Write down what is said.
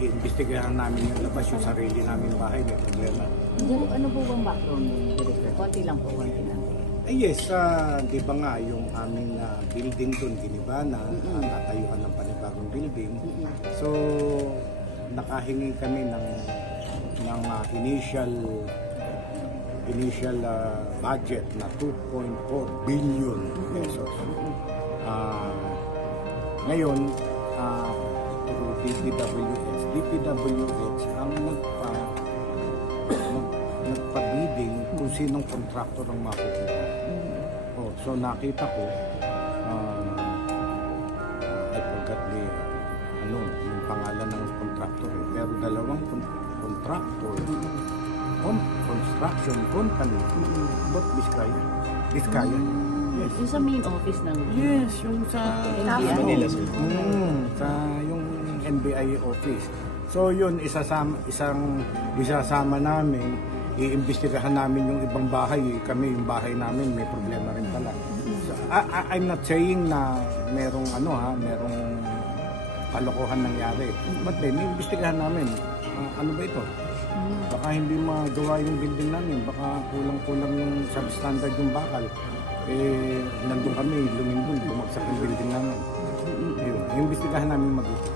iimbestigahan namin yung labas, yung sarili namin bahay, may problema. Ano po bang background ng director? Konti lang po, konti lang. Yes, di ba nga yung aming building doon, giniba na, natayuan ng panibagong building. So, nakahingi kami ng initial budget na 2.4 billion pesos. Ngayon, through DPWH ang nagpa-bidding kung sinong contractor ang makukuha. So nakita ko, I forgot yung pangalan ng contractor. Pero dalawang contractor, construction company, but Biskaya. Yes. Yung sa main office ng... Yes, yung sa NBI. Manila, sa yung NBI office. So yun, isasama namin, iimbestigahan namin yung ibang bahay. Kami, yung bahay namin, may problema rin pala. So, I'm not saying na merong merong kalokohan nangyari. But then, iimbestigahan namin. Ano ba ito? Baka hindi magawa yung building namin. Baka kulang-kulang yung substandard yung bakal. Nandun kami, lumindol, bumagsak yung building namin. Iimbestigahan namin mabuti.